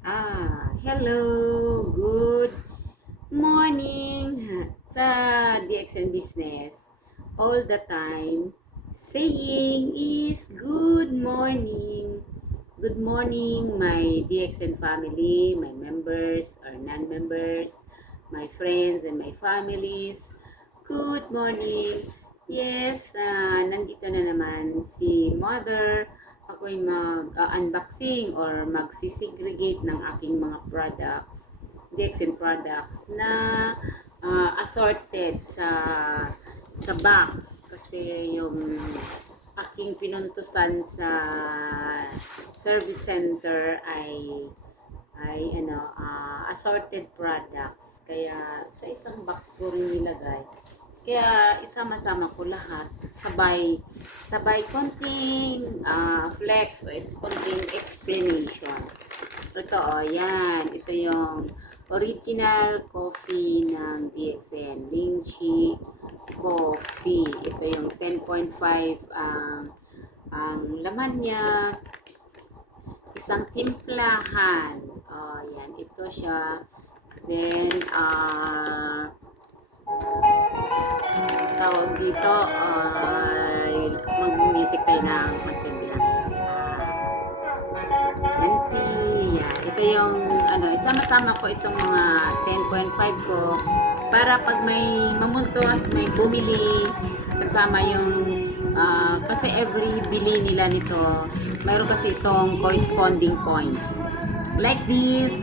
Hello, good morning sa DXN Business. All the time, saying is good morning. Good morning, my DXN family, my members or non-members, my friends and my families. Good morning. Yes, nandito na naman si Mother. Ako'y mag-unboxing or magsisegregate ng aking mga products, DXN products na assorted sa box kasi yung aking pinuntusan sa service center ay assorted products, kaya sa isang box ko rin nilagay. Kaya isama-sama ko lahat, sabay konting flex o konting explanation. Ito yan, ito yung original coffee ng DXN, Lingchi Coffee. Ito yung 10.5 ang laman niya, isang timplahan. Yan, ito siya. Then, tawag dito ay mag-music tayo ng magkandi lang. NC, yan. Ito yung isama-sama ko itong mga 10.5 ko para pag may mamuntos, may bumili kasama yung kasi every bili nila nito mayroon kasi itong corresponding points. Like this,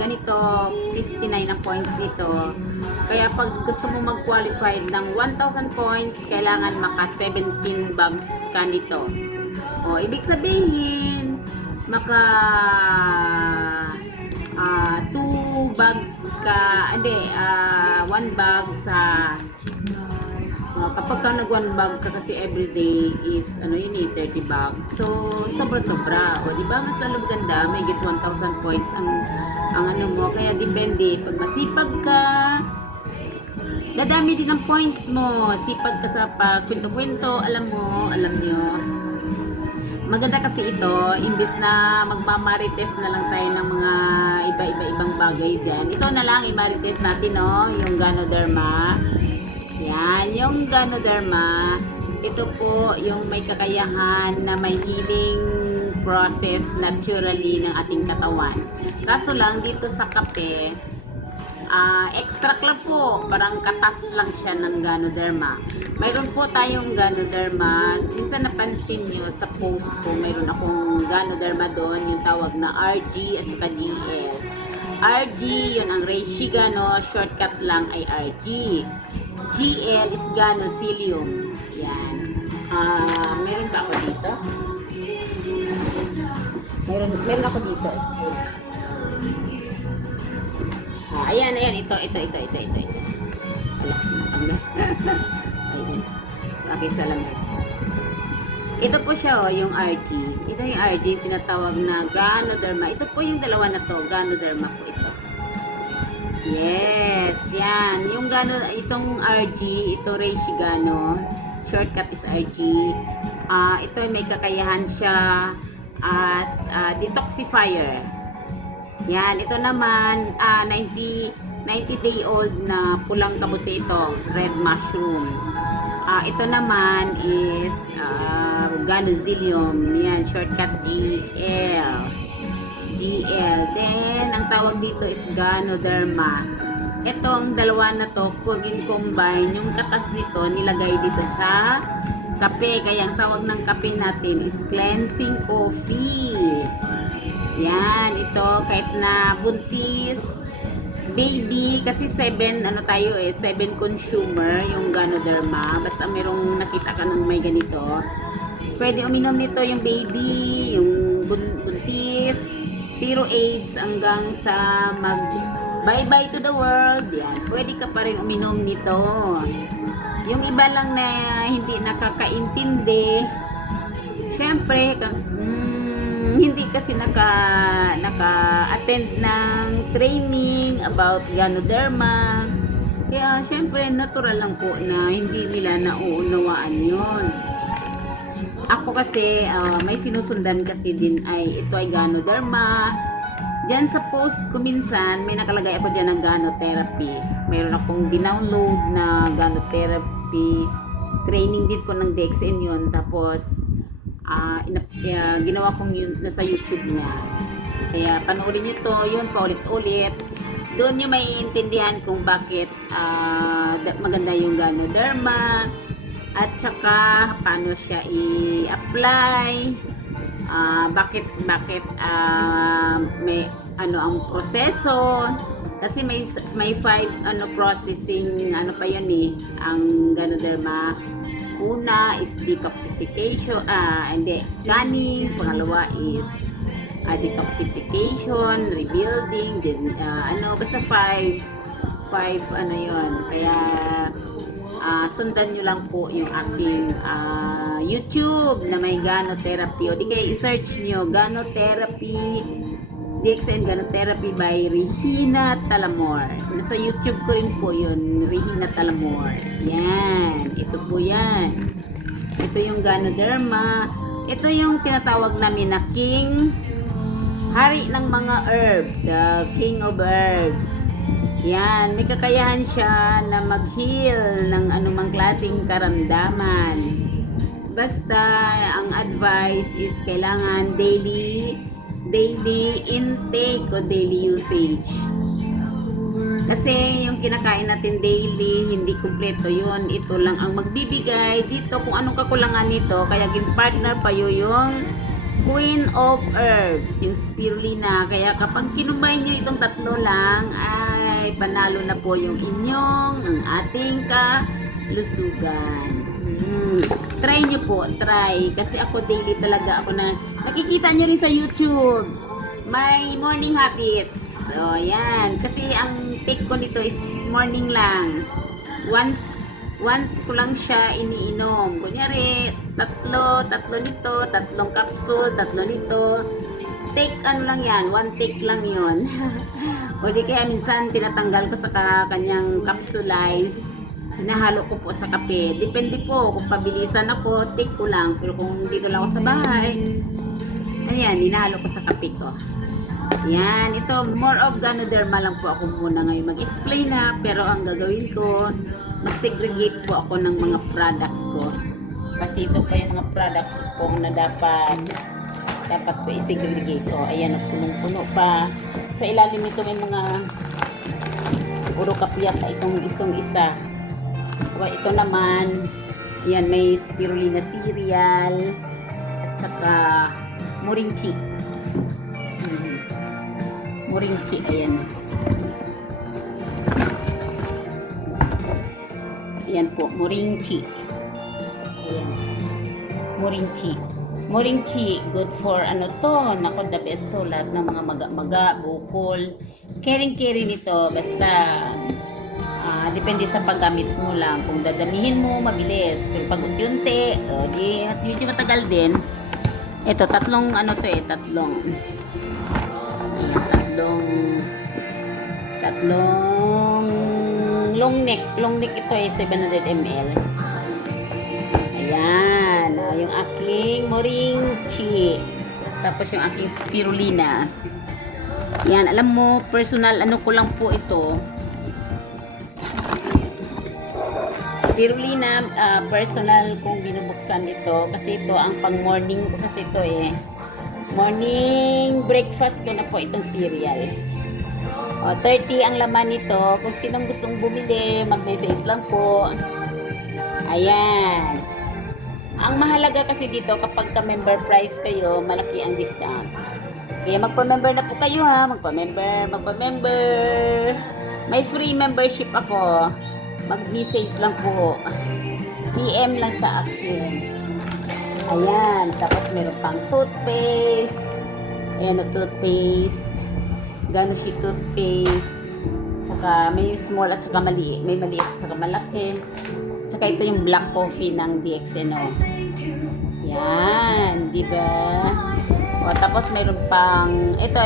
ganito, 59 ang points dito. Kaya pag gusto mo mag-qualify ng 1,000 points, kailangan maka 17 bags ka nito. O, ibig sabihin, maka 2 bags ka, 1 bag sa kapag ka nag 1 bag ka kasi everyday is 30 bags. So sobra-sobra. O di ba mas lalong ganda, may get 1,000 points ang mo. Kaya depende, pag masipag ka, dadami din ang points mo. Sipag ka sa pagkwento-kwento, alam nyo. Maganda kasi ito, imbes na magmamarites na lang tayo ng mga iba-ibang bagay dyan. Ito na lang, i-marites natin, no? Yung Ganoderma. Yan, yung Ganoderma, ito po yung may kakayahan na may healing process naturally ng ating katawan. Kaso lang, dito sa kape, extract lang po, parang katas lang siya ng Ganoderma. Mayroon po tayong Ganoderma, minsan napansin nyo sa post ko, mayroon akong Ganoderma doon, yung tawag na RG at saka GL. RG, yun ang Reishi Gano, shortcut lang ay RG. GL is Ganocilium. Yan. Meron ba ako dito? Meron ako dito. Ayan, ito. Ayan. Okay, salamat. Ito po siya, yung RG. Ito yung RG, tinatawag na Ganoderma. Ito po yung dalawa na to, Ganoderma po ito. Yes, yan. Yung itong RG, ito Reishi Gano. Shortcut is RG. Ito may kakayahan siya as detoxifier. Yan, ito naman 90-day-old na pulang kabuti ito, red mushroom. Ito naman is Ganocilium. Yan, shortcut GL. Then, ang tawag dito is Ganoderma. Itong dalawa na to, combine, yung katas nito, nilagay dito sa kape. Kaya ang tawag ng kape natin is cleansing coffee. Yan, ito, kahit na buntis, baby, kasi 7 consumer, yung Ganoderma. Basta merong nakita ka ng may ganito. Pwede uminom nito yung baby, yung buntis, 0 AIDS hanggang sa bye-bye to the world. Yan, pwede ka pa rin uminom nito. Yung iba lang na hindi nakakaintindi, syempre, hindi kasi naka-attend ng training about Ganoderma. Kaya syempre, natural lang po na hindi nila nauunawaan yon. Ako kasi may sinusundan kasi din ito ay Ganoderma, Diyan sa post ko minsan, may nakalagay ako diyan ng Gano-therapy. Mayroon akong dinownload na Gano-therapy. Training din po ng DXN yun. Tapos, ginawa kong yun nasa YouTube niya. Kaya panoorin nyo to, yun paulit-ulit. Doon nyo maiintindihan kung bakit maganda yung Ganoderma at saka paano siya i-apply, bakit may ang proseso, kasi may 5 processing pa yun ang Ganoderma. Una is detoxification, scanning. Pangalawa is detoxification, rebuilding, then basta 5 yun. Kaya sundan nyo lang po yung aking YouTube na may Gano-therapy, o di kaya i-search nyo Gano-therapy, DXN Gano-therapy by Regina Talamor. Nasa YouTube ko rin po yun, Regina Talamor. Yan, ito po yan. Ito yung Ganoderma. Ito yung tinatawag namin na King, hari ng mga herbs, King of Herbs. Yan, may kakayahan siya na mag-heal ng anumang klaseng karamdaman. Basta, ang advice is kailangan daily intake o daily usage. Kasi yung kinakain natin daily, hindi kumpleto yun. Ito lang ang magbibigay dito kung anong kakulangan nito. Kaya gin-partner pa yung Queen of Herbs, yung spirulina. Kaya kapag kinumbay nyo itong tatlo lang, ay panalo na po yung ang ating kalusugan. Try nyo po, try. Kasi ako daily talaga ako na, nakikita nyo rin sa YouTube, my morning habits. So, yan. Kasi ang take ko nito is morning lang. Once ko lang siya iniinom. Kunyari, tatlo nito, 3 capsule, 3 nito. Take lang yan, 1 take lang yon. O di kaya minsan tinatanggal ko sa kanyang capsulize, hinahalo ko po sa kape. Depende po, kung pabilisan ako, take ko lang. Pero kung dito lang ako sa bahay, ayan, hinahalo ko sa kape ko. Yan, ito, more of Ganoderma lang po ako muna ngayon mag-explain na. Pero ang gagawin ko, mag-segregate po ako ng mga products ko. Kasi ito pa yung mga products ko na dapat ko i-segregate. O, ayan, punong-puno pa. Sa ilalim nito may mga puro kapiyak itong isa. So, ito naman, ayan, may spirulina cereal at saka morinchi. Morinchi, ayan. Ayan po, morinchi. Ayan. Morinchi. Morinchi, good for nako, the best to, lahat ng mga maga-maga, bukol. Caring nito, basta depende sa paggamit mo lang. Kung dadamihin mo, mabilis. Pero pag unti-unti, di matagal din. Ito, tatlong tatlong long neck ito ay 700 ml. Ayan, yung aking morinchi, tapos yung aking spirulina. Yan, alam mo, personal ko lang po ito. Spirulina, personal kong binubuksan ito kasi ito ang pang morning ko, kasi ito morning breakfast ko na po itong cereal. 30 ang laman nito. Kung sinong gustong bumili, mag-message lang po. Ayan. Ang mahalaga kasi dito, kapag ka-member price kayo, malaki ang discount. Kaya magpa-member na po kayo ha. Magpa-member. May free membership ako. Mag-message lang po. PM lang sa akin. Ayan. Tapos meron pang toothpaste. Ayan na toothpaste. Gano si toothpaste. Saka may small at saka maliit. May maliit at saka malaki. Saka ito yung black coffee ng DXN. Yan, di ba? O, tapos mayroon pang ito.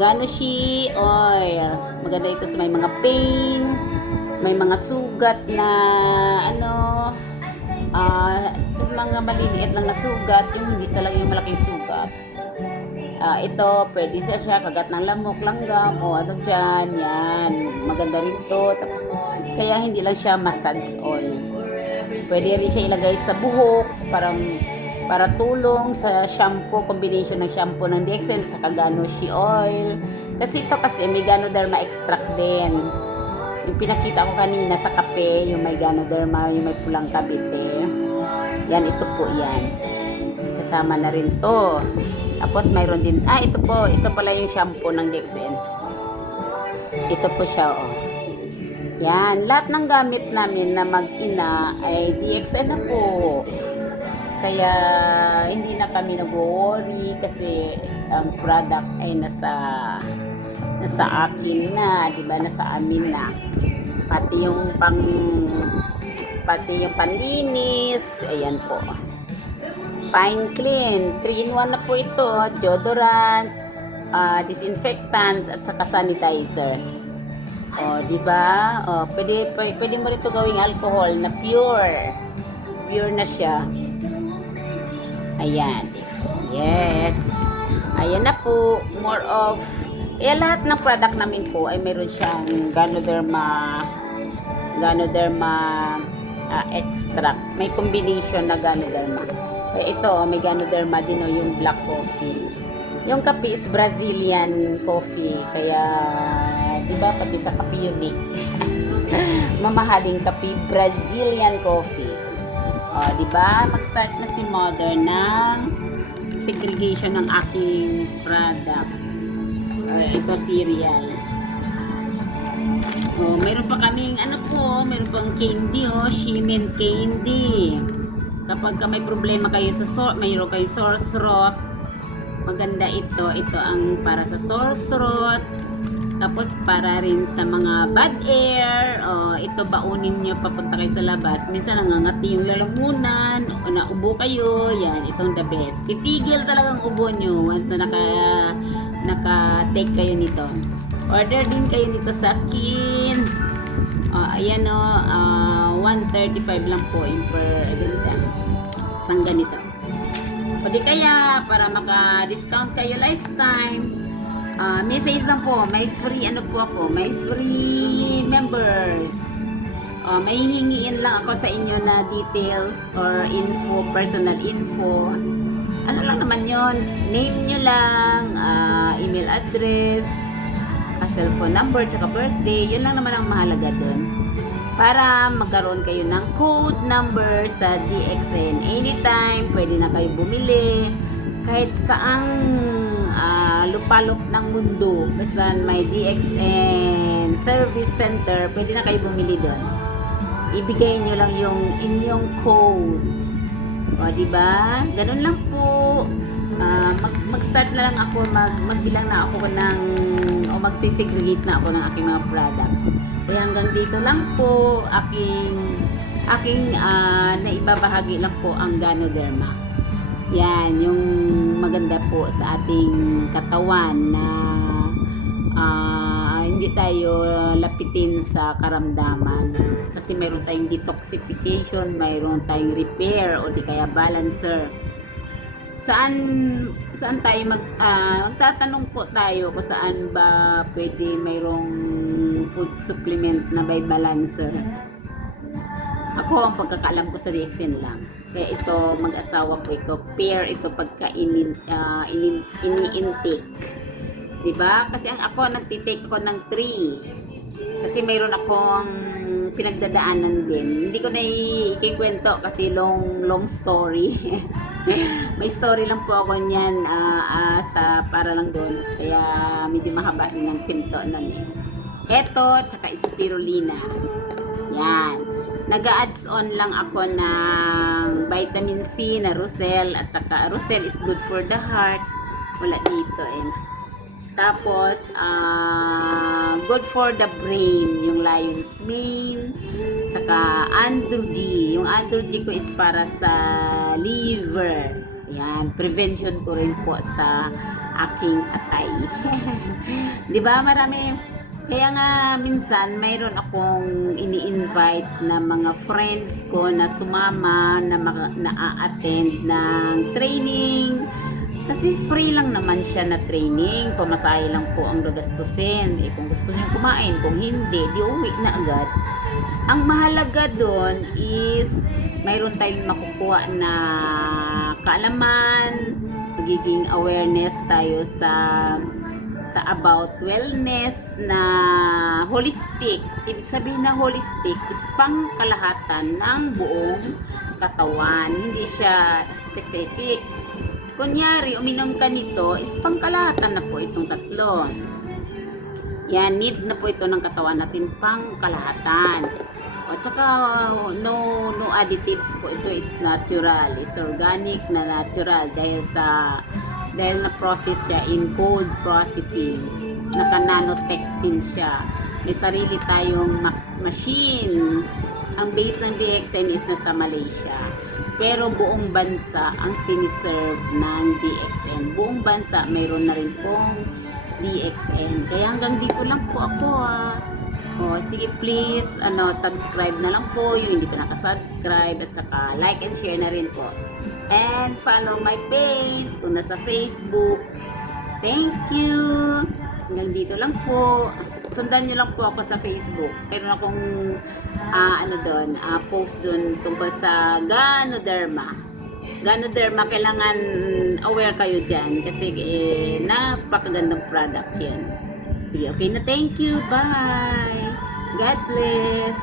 Gano si oil. Maganda ito sa may mga pain, may mga sugat na yung mga maliliit lang na sugat, yung hindi talaga yung malaking sugat. ito, pwede siya kagat ng lamok, langgam, o ano dyan, yan. Maganda rin to. Tapos, kaya hindi lang siya massage oil. Pwede rin siya ilagay sa buhok, para tulong sa shampoo, combination ng shampoo ng DXN sa Ganoshi oil. Kasi ito kasi may Ganoderma extract din. Yung pinakita ko kanina sa kape, yung may Ganoderma, yung may pulang kabite. Yan, ito po yan. Kasama na rin to. Tapos mayroon din, ito pala yung shampoo ng DXN. Ito po siya, oh. Yan, lahat ng gamit namin na mag-ina ay DXN na po. Kaya hindi na kami nag-worry kasi ang product ay nasa akin na, 'di ba? Nasa amin na. Pati yung panlinis, ayan po. Fine Clean, 3-in-1 na po ito, deodorant, disinfectant at saka sanitizer. Di ba? Pwede mo rito gawing alcohol na pure. Pure na siya. Ayan. Yes. Ayan na po. More of lahat ng product namin po ay meron siyang Ganoderma extract. May combination na Ganoderma. Ito, may Ganoderma din yung black coffee. Yung kape is Brazilian coffee. Kaya, di ba, pati sa kape unique. Mamahaling kape, Brazilian coffee. Di ba? Mag-start na si Mother ng segregation ng aking product. Ito cereal. Meron pa kaming meron pang candy, Shemin candy. Kapag may problema kayo mayroon kayo sore throat, maganda ito. Ito ang para sa sore throat. Tapos para rin sa mga bad air, ito baunin nyo papunta kayo sa labas. Minsan nangangati yung lalamunan, o naubo kayo, yan, itong the best. Titigil talagang ubo nyo once na naka-take kayo nito. Order din kayo nito sa Kin. Ayan 135 lang po yung per ganito. Isang ganito. O di kaya, para maka-discount kayo lifetime, message lang po, may free may free members. May hingiin lang ako sa inyo na details or info, personal info. Ano lang naman yon, name nyo lang, email address, cellphone number, tsaka birthday. Yun lang naman ang mahalaga dun. Para magkaroon kayo ng code number sa DXN. Anytime, pwede na kayo bumili. Kahit saang lupalop ng mundo, basta may DXN Service Center, pwede na kayo bumili doon. Ibigay nyo lang yung inyong code. Diba? Ganun lang po. Mag-start na lang ako, magbilang na ako magsisegregate na ako ng aking mga products. Kaya hanggang dito lang po, aking naibabahagi lang po ang Ganoderma. Yan, yung maganda po sa ating katawan na hindi tayo lapitin sa karamdaman. Kasi mayroon tayong detoxification, mayroon tayong repair o di kaya balancer. Saan tayo magtatanong po tayo kung saan ba pwede mayroong food supplement na by balancer. Ako, ang pagkakaalam ko sa DXN lang. Kaya ito, mag-asawa ko ito, pair ito pagka ini-intake. Diba? Kasi ako, nagtitake ako ng 3. Kasi mayroon akong pinagdadaanan din. Hindi ko na ikikwento kasi long story. May story lang po ako niyan para lang doon. Kaya medyo mahaba ng pinto nun. Eto, tsaka spirulina. Yan. Nag-adds on lang ako ng vitamin C na Rosel. At saka Rosel is good for the heart. Wala dito Tapos, good for the brain, yung Lion's Mane. Saka, Androgy. Yung Androgy ko is para sa liver. Yan, prevention ko rin po sa aking atay. Diba, marami. Kaya nga, minsan, mayroon akong ini-invite na mga friends ko na sumama, na a-attend ng training, Kasi free lang naman siya na training, pamasahe lang po ang gagastusin. Eh kung gusto niyo kumain, kung hindi, di uwi na agad. Ang mahalaga doon is mayroon tayong makukuha na kaalaman, magiging awareness tayo sa about wellness na holistic. Ibig sabihin na holistic is pangkalahatan ng buong katawan, hindi siya specific. Kunyari, uminom ka nito, is pangkalahatan na po itong tatlo. Yan, need na po ito ng katawan natin, pangkalahatan. At saka, no additives po ito, it's natural, it's organic na natural dahil na process siya in cold processing, naka-nanotech din siya. May sarili tayong machine. Ang base ng DXN is nasa Malaysia. Pero buong bansa ang siniserve ng DXN. Buong bansa mayroon na rin pong DXN. Kaya hanggang dito lang po ako O, sige please, subscribe na lang po yung hindi pa nakasubscribe at saka like and share na rin po. And follow my page kung nasa Facebook. Thank you! Hanggang dito lang po. Sundan nyo lang po ako sa Facebook. Meron akong post doon tungkol sa Ganoderma. Ganoderma, kailangan aware kayo dyan kasi napakagandang product yan. Sige, okay na. Thank you. Bye. God bless.